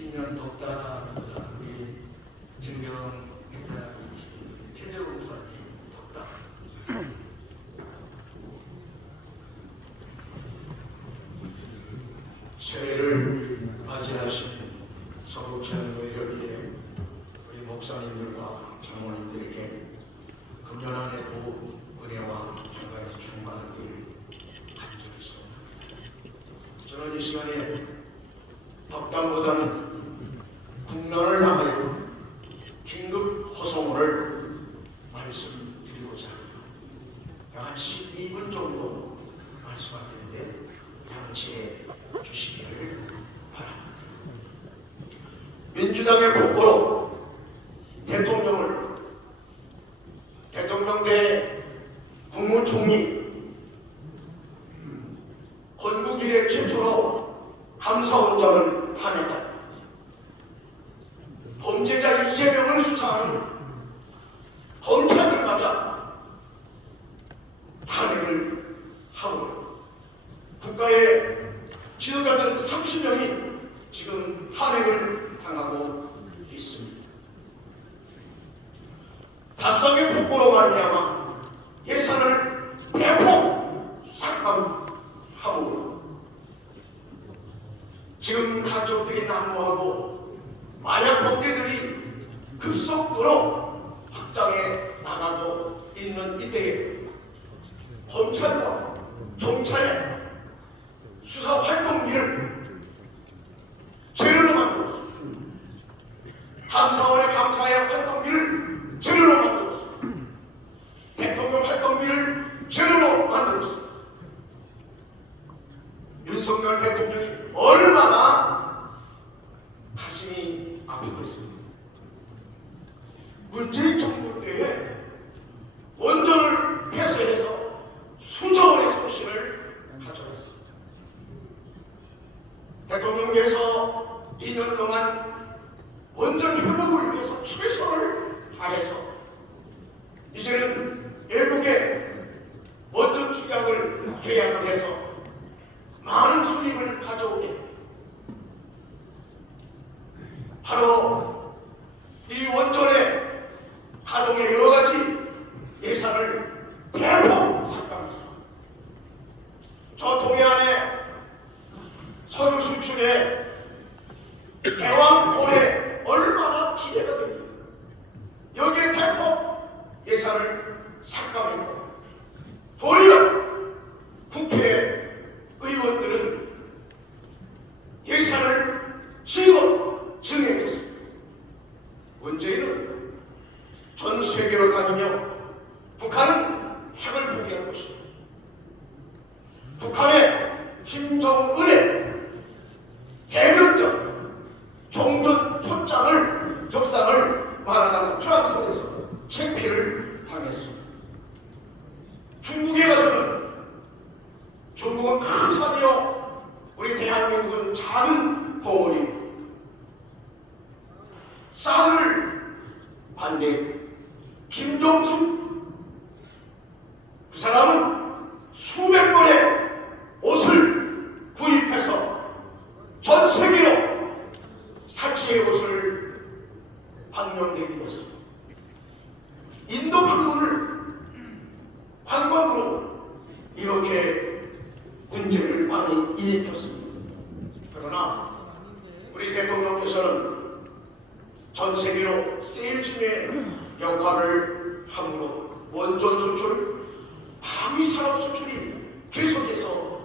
10년 덥다 우리 증명했다 최재호 목사님 덥다. 새해를 맞이하신 서북천의 여기에 우리 목사님들과 장로님들에게 금년 한 해도 은혜와 평강이 충만하기를 간절했습니다. 저는 이 시간에 덕담보다는 국난을 당하여 긴급 호소문을 말씀드리고자 합니다. 한 12분 정도 말씀할 텐데 양치해 주시기를 바랍니다. 민주당의 폭거로 대통령 대 국무총리 건국 이래 최초로 감사원장을 탄핵한 범죄자 이재명을 수사하는 검찰들마저 탄핵을 하고 국가의 지도자들 30명이 지금 탄핵을 당하고 있습니다. 다수당의 폭거로 말미암아 예산을 대폭 삭감하고 지금 가족들이 난무하고 마약 범죄들이 급속도로 확장해 나가고 있는 이때에 검찰과 경찰의 수사 활동비를 제로로 만들었습니다. 감사원의 감사의 활동비를 제로로 만들었습니다. 대통령 활동비를 제로로 만들었습니다. 윤석열 대통령이 얼마나 가슴이 아프겠습니까? 문재인 정부 때에 원전을 폐쇄해서 수조 원의 손실을 가져갔습니다. 대통령께서 2년 동안 원전 협력을 위해서 최선을 다해서 이제는 외국에 원전 투약을 계약을 해서 많은 수입을 가져오게 바로 이 원전의 가동의 여러 가지 예산을 대폭 삭감했습니다. 저 동해안의 석유 수출에 대왕홀에 얼마나 기대가 됩니까? 여기에 대폭 예산을 삭감했고 도리어 국회 의원들은 예산을 지금 증액했습니다. 문재인은 전 세계로 다니며 북한은 핵을 포기할 것입니다. 북한의 김정은의 대면적 종전 협상을 말하다가 프랑스에서 창피를 당했습니다. 중국에 가서는 중국은 큰 산이요 우리 대한민국은 작은 봉우리 쌀을 반대 김정숙 그 사람은 수백 벌의 옷을 구입해서 전 세계로 사치의 옷을 방명되기도 했습니다. 인도 방문을 관광으로 이렇게 문제를 많이 일으켰습니다. 그러나 우리 대통령께서는 전 세계로 세일즈의 역할을 함으로 원전 수출, 방위산업 수출이 계속해서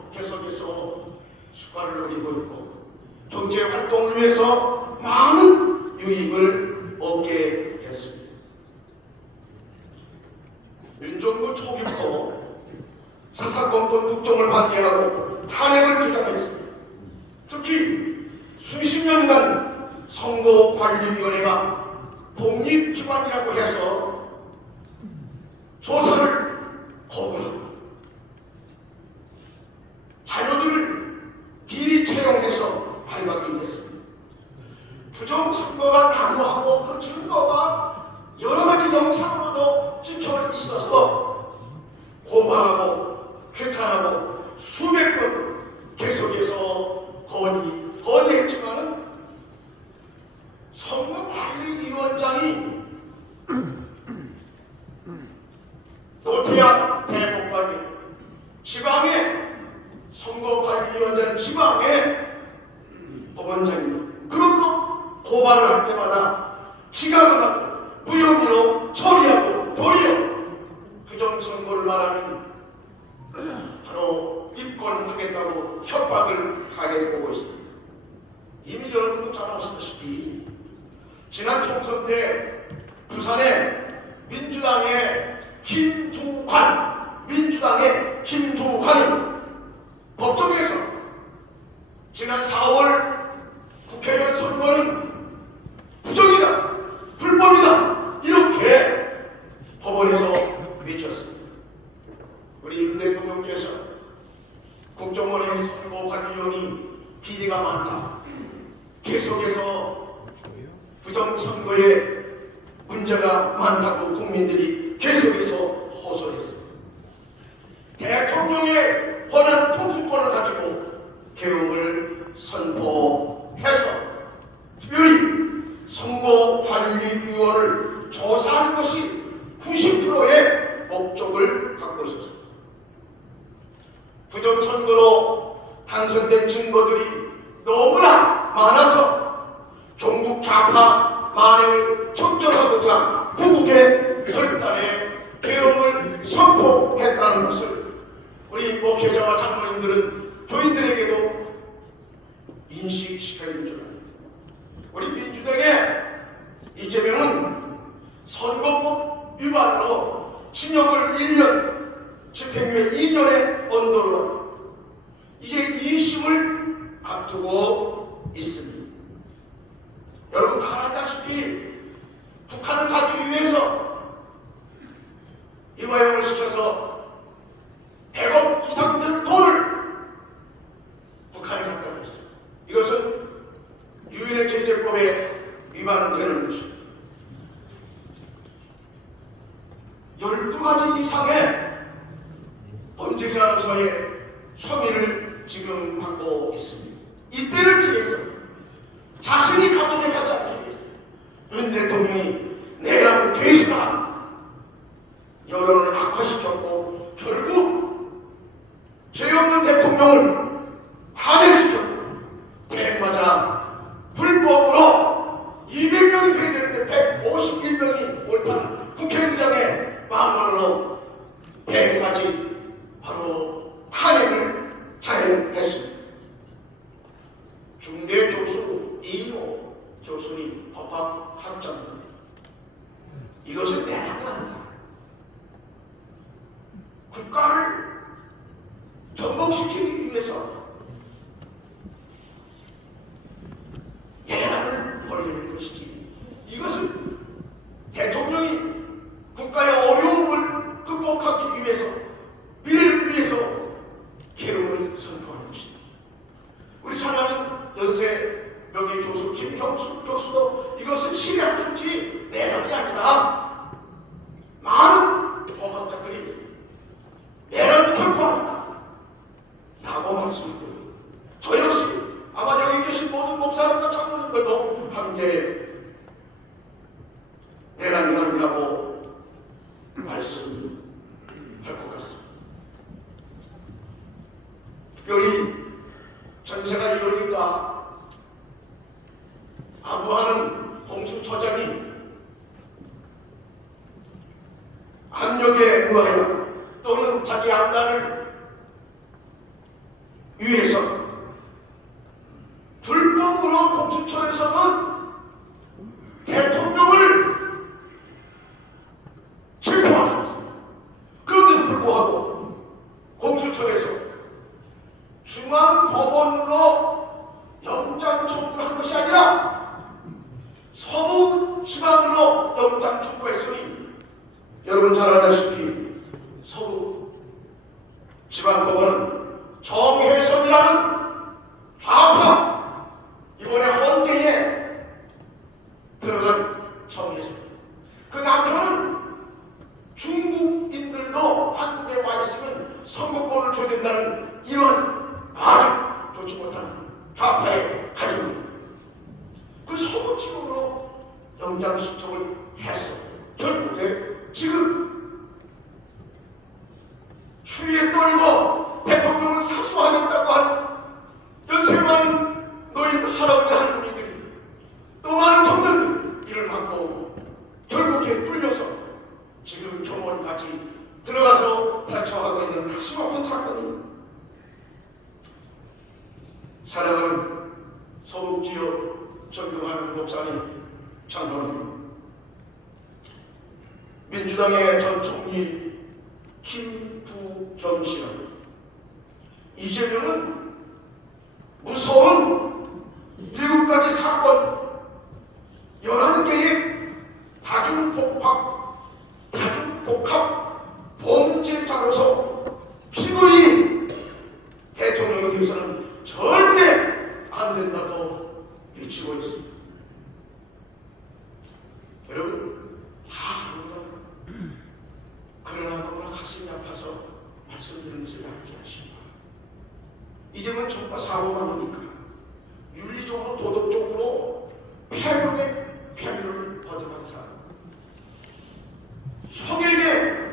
수가를 올리고 있고 경제 활동을 위해서 많은 유익을 얻게 됐습니다. 윤정부 초기부터 사사건건 국정을 반대하고 탄핵을 주장했습니다. 특히 수십 년간 선거관리위원회가 독립기관이라고 해서 조사를 거부하고 자녀들을 비리 채용해서 발각됐습니다. 부정선거가 난무하고 그 증거가 여러 가지 영상으로도 찍혀 있어서 고발하고 선거관리위원장이 노태야 대법관이 지방의 선거관리위원장은 지방의 법원장입니다. 그러므로 고발을 할 때마다 기각을 하고 무혐의로 처리하고 도리어 부정선거를 말하면 바로 입건하겠다고 협박을 가해보고 있습니다. 이미 여러분도 잘 아시다시피 지난 총선 때 부산에 민주당의 김두관이 법정에서 지난 4월 국회의원 선거는 부정이다, 불법이다 이렇게 법원에서 외쳤습니다. 우리 윤 대통령께서 국정원의 선거관리위원이 비리가 많다, 계속해서 부정선거에 문제가 많다고 국민들이 계속해서 호소했습니다. 대통령의 권한 통수권을 가지고 개혁을 선포해서 특별히 선거관리위원을 조사하는 것이 90%의 목적을 갖고 있었습니다. 부정선거로 당선된 증거들이 너무나 많아서 종북 좌파 만행을 척결하고자 구국의 결단에 개혁을 선포했다는 것을 우리 목회자와 장로님들은 교인들에게도 인식시켜야 줄 압니다. 우리 민주당의 이재명은 선거법 위반으로 징역을 1년, 집행유예 2년의 언도로 이제 2심을 앞두고 있습니다. 여러분 다 알다시피 북한을 가기 위해서 이화영을 시켜서 100억 이상 될 돈을 북한이 갖다 줬어요. 이것은 유엔의 제재법에 위반되는 것입니다. 12가지 이상의 범죄자로서의 혐의를 지금 받고 있습니다. 이때를 기해서 자신이 감옥에 가지 않기 위해서 윤 대통령이 내란 괴수다 여론을 악화시켰고 결국 죄 없는 대통령을 탄핵시켰고 대행마자 불법으로 200명이 돼야 되는데 151명이 옳다는 국회의장의 망언으로 대행까지 바로 탄핵을 자행했습니다. 중대 교수 이인호 교수님 법학 학자입니다. 이것은 내란이 아니다. 국가를 전복시키기 위해서 내란을 벌이는 것이지, 이것은 대통령이 국가의 어려움을 극복하기 위해서, 미래를 위해서 개혁을 선포하는 것입니다. 우리 잘 아는 연세 명예교수 김형수 교수도 이것은 실현 수지 내란이 아니다. 많은 법학자들이 내란이 결코 아니다 라고 말씀드립니다. 저 역시 아마 여기 계신 모든 목사님과 장로님들도 함께 내란이 아니라고 말씀할 것 같습니다. 특별히 전세가 이러니까 아부하는 공수처장이 압력에 의하여 또는 자기 앞날을 위해서 불법으로 공수처에서는 대통령을 체포할 수 없습니다. 그런데도 불구하고 공수처에서 중앙법원으로 영장 청구를 한 것이 아니라 서부 지방으로 영장 청구했으니 여러분 잘 알다시피 서부 지방법원은 정혜선이라는 좌파, 이번에 헌재에 들어간 정혜선, 그 남편은 중국인들도 한국에 와 있으면 선거권을 줘야 된다는 이런 아주 좋지 못한 좌파의 가족입니다. 그 서부 지방으로 영장 신청을 했어. 결국에 지금 추위에 떨고 대통령을 사수하겠다고 하는 연세 많은 노인 할아버지 할머니들이 또 많은 청년들이 이를 막고 결국에 뚫려서 지금 병원까지 들어가서 발초하고 있는 가슴 아픈 사건입니다. 사랑하는 서북지역 전교하는 목사님, 장로님, 민주당의 전 총리 김부겸 씨는 이재명은 무서운 7가지 사건, 11개의 다중복합 범죄자로서 피고인 대통령에 대해서는 절대 안 된다고 외치고 있습니다. 여러분 다 압니다. 그러나 너무나 가슴이 아파서 말씀드리는 것을 얇게 하십니다. 이제는 정과 사고만 하니까 윤리적으로 도덕적으로 패륜의 패륜을 거듭한 사람, 형에게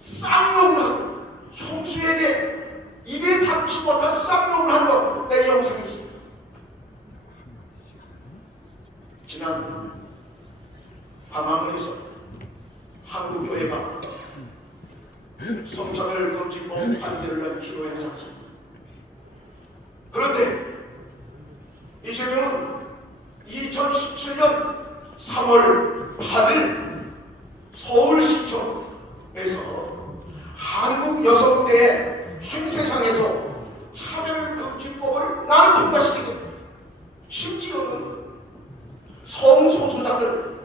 쌍욕을 하고 형수에게 입에 닿지 못한 쌍욕을 한 것 내 영상이 있습니다. 지난 광화문에서 한국교회가 성차별 금지법 반대를 기도하지 않습니다. 그런데 이재명은 2017년 3월 8일 서울시청에서 한국여성대회 행세장에서 차별금지법을 나는 통과시키게 됩니다. 심지어는 성소수자들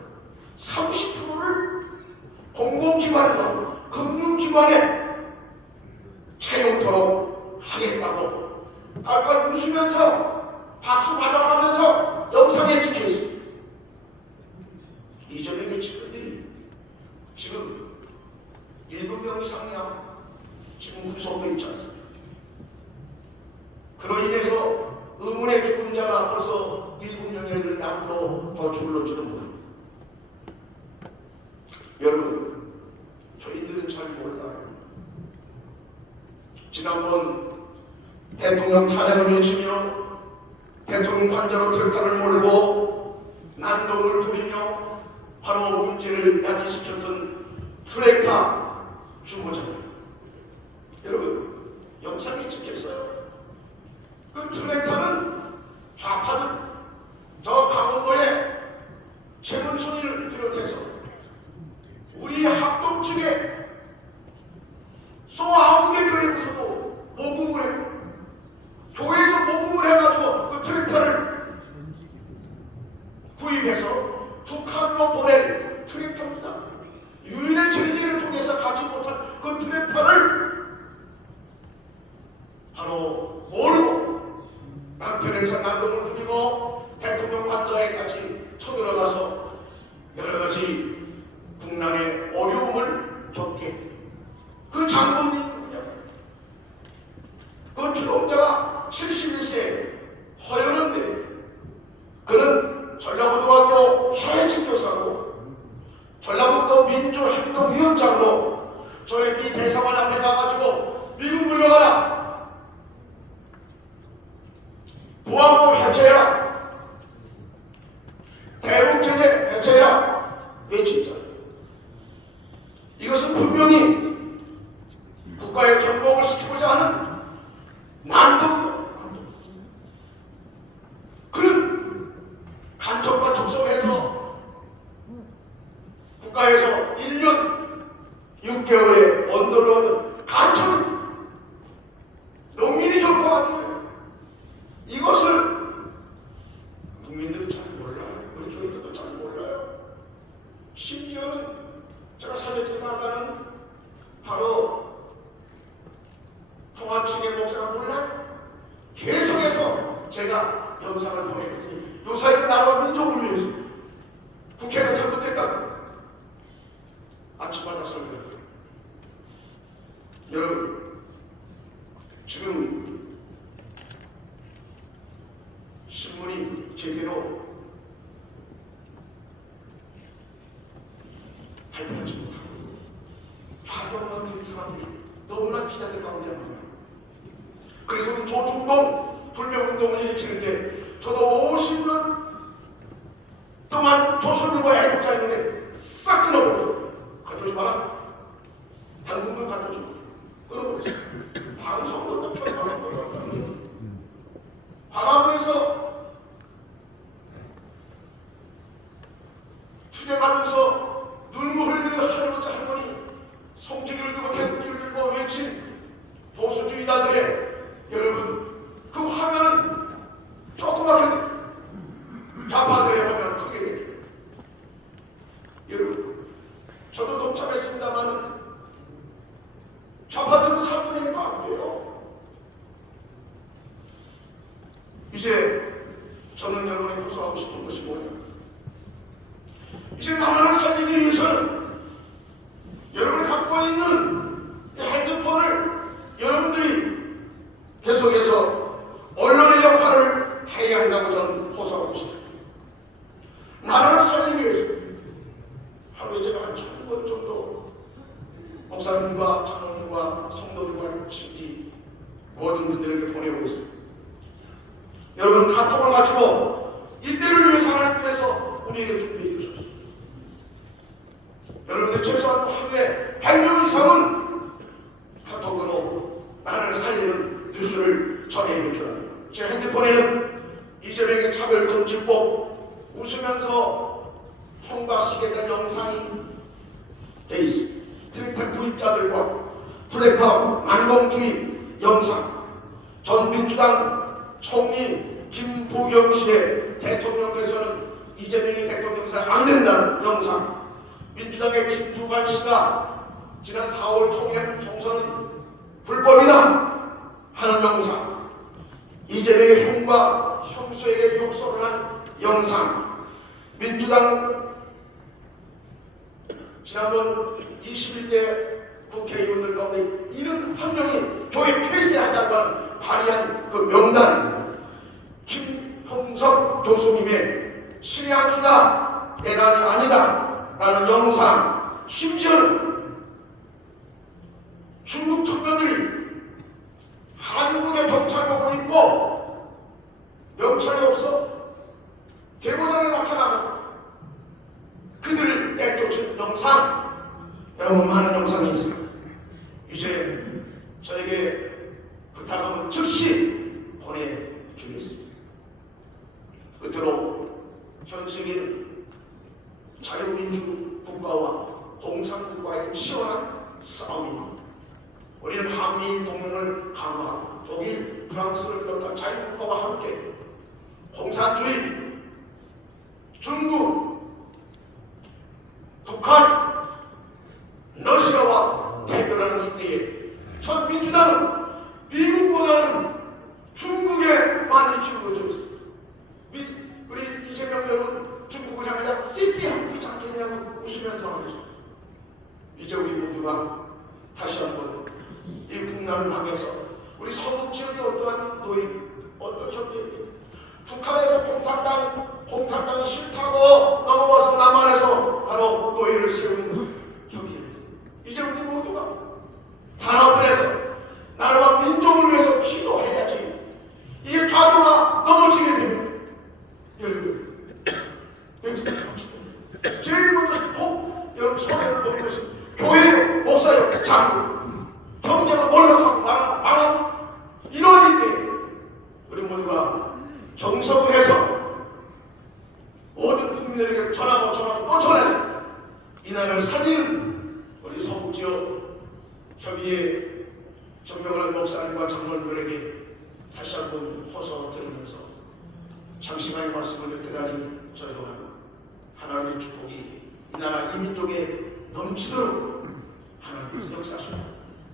30%를 공공기관과 금융기관에 채용토록 하겠다고 깔깔 웃으면서 박수 받아가면서 영상에 찍혀있습니다. 이재명의 측근들이 지금 7명 이상이나 지금 구속돼 있지 않습니까? 그로 인해서 의문의 죽은 자가 벌써 7명이나 되는데 앞으로 더 줄을지도 모릅니다. 여러분, 저희들은 잘 몰라요. 지난번 대통령 탄핵을 외치며 대통령 관저로 들판을 몰고 난동을 부리며 바로 문제를 야기시켰던 트랙터 주모자들, 여러분 영상이 찍혔어요. 그 트랙터는 좌파들, 저 강원도의 최문순이를 비롯해서 우리 합동 측에 소아무개 교회에서도 모금을 했고 교회에서 모금을 해가지고 그 트랙터를 구입해서 북한으로 보낸 트랙터입니다. 유인의 제재를 통해서 가지 못한 그 트랙터를 바로 몰고 남편 행사 난동을 부리고 대통령 관저에까지 쳐들어가서 여러가지 국난의 어려움을 겪게 그 장본인이 누구냐? 그 추동자가 71세 허연인데 그는 전라고등학교 해직 교사로 전라북도 민주행동위원장으로 전에 미 대사관 앞에 가가지고 미국 물러가라, 보안법 해체해라, 대북 제재 해체해라 외친다. 이것은 분명히 국가의 정복을 시키고자 하는 난동이다. 그는 간첩과 접속해서 국가에서 1년 6개월의 언도를 받은 간첩은 농민이 결포하는 이것을 국민들이 잘 몰라요. 우리 교인들도 잘 몰라요. 심지어는 제가 사회에 나가는 바로 통합 측의 목사가 몰라요. 계속해서 제가 영상을 보내거든요. 요사이는 나라와 민족을 위해서 국회가 잘못했다고 아침마다 설교해요. 여러분, 지금 신문이 제대로 발표하지 못하고 좌경과 같은 사람들이 너무나 기자들 가운데 많아요. 그래서 우리 조중동 불매운동을 일으키는데 저도 50년 동안 조선일보의 애국자였는데 싹 끊어버렸죠. 가져오지 마라. 당분간 가져오지 마라. 끊어버렸어요. 방송도 또 평가를 끊어버렸어요. 광화문에서 투쟁하면서 눈물 흘리는 할아버지 할머니 송태기를 들고 태극기를 들고 외친 보수주의자들의 여러분 그 화면은 조그맣게 좌파들의 화면을 크게 됩니다. 여러분 저도 동참했습니다만 좌파들은 3분의 1도 안 돼요. 이제 저는 여러분이 호소하고 싶은 것이 뭐냐, 이제 나라를 살리기 위해서는 여러분이 갖고 있는 이 핸드폰을 여러분들이 계속해서 언론의 역할을 해야 한다고 저는 호소하고 싶습니다. 나라를 살리기 위해서 하루에 제가 한 1000번 정도 목사님과 장로님과 성도들과 신지 모든 분들에게 보내고 있습니다. 여러분 카톡을 가지고 이때를 위해서 하나님께서 우리에게 준비해 주셨습니다. 여러분들 최소한 하루에 100명 이상은 카톡으로 나라를 살리는 뉴스를 전해해 줄 합니다. 제 핸드폰에는 이재명의 차별금지법 웃으면서 통과시게 될 영상이 돼 있습니다. 트위터 구입자들과 플랫폼 난동주의 영상, 전 민주당 총리 김부겸 씨의 대통령께서는 이재명이 대통령에서 안 된다는 영상, 민주당의 김두관 씨가 지난 4월 총선은 불법이다 하는 영상, 이재명의 형과 형수에게 욕설을 한 영상, 민주당 지난번 21대 국회의원들 가운데 71명이 교회 폐쇄하자고 발의한 그 명단, 김형석 교수님의 신의한수다 대란이 아니다 라는 영상, 심지어는 중국 청년들이 한국의 경찰복을 입고 명찰이 없어 대구장에 나타나고 그들을 내쫓은 영상, 여러분 많은 영상이 있습니다. 이제 저에게 부탁하면 즉시 보내주겠습니다. 끝으로 현실인 자유민주 국가와 공산국가의 치열한 싸움입니다. 우리는 한미 동맹을 강화하고 독일, 프랑스를 비롯한 자유국가와 함께 공산주의, 중국, 북한, 러시아와 대결하는 이때에 전 민주당은 미국보다는 중국에 많이 기울어져 있습니다. 우리 이재명 여러분 중국을 향하여 CC하고 되지 않겠냐고 웃으면서 말하죠. 이제 우리 모두가 다시 한번 이 국난을 당해서 우리 서북 지역의 어떠한 노인, 어떤 협력이 북한에서 공산당이 싫다고 넘어와서 남한에서 바로 노예를 세우는 협의입니다. 이제 우리 모두가 단합을 해서 나라와 민족을 위해서 기도해야지. 이게 좌도가 넘어지게 됩니다. 여러분, 제일 먼저 여러분 손해를 보는 것은 교회, 목사요, 장로, 경제가 몰락하고 나라가 망하고 이런 이때 우리 모두가 경성을 해서 모든 국민들에게 전하고 또 전해서 이 나라를 살리는 우리 서북지역 협의회 정명할 목사님과 장로님들에게 다시 한번 호소드리면서 장시간의 말씀을 대단히 절경하고 하나님의 축복이 이 나라 이 민족에 넘치도록 하나님께서 역사하시고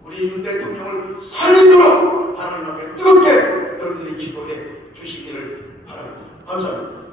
우리 윤 대통령을 살리도록 하나님 앞에 뜨겁게 여러분들이 기도해 주시기를 바랍니다. 감사합니다.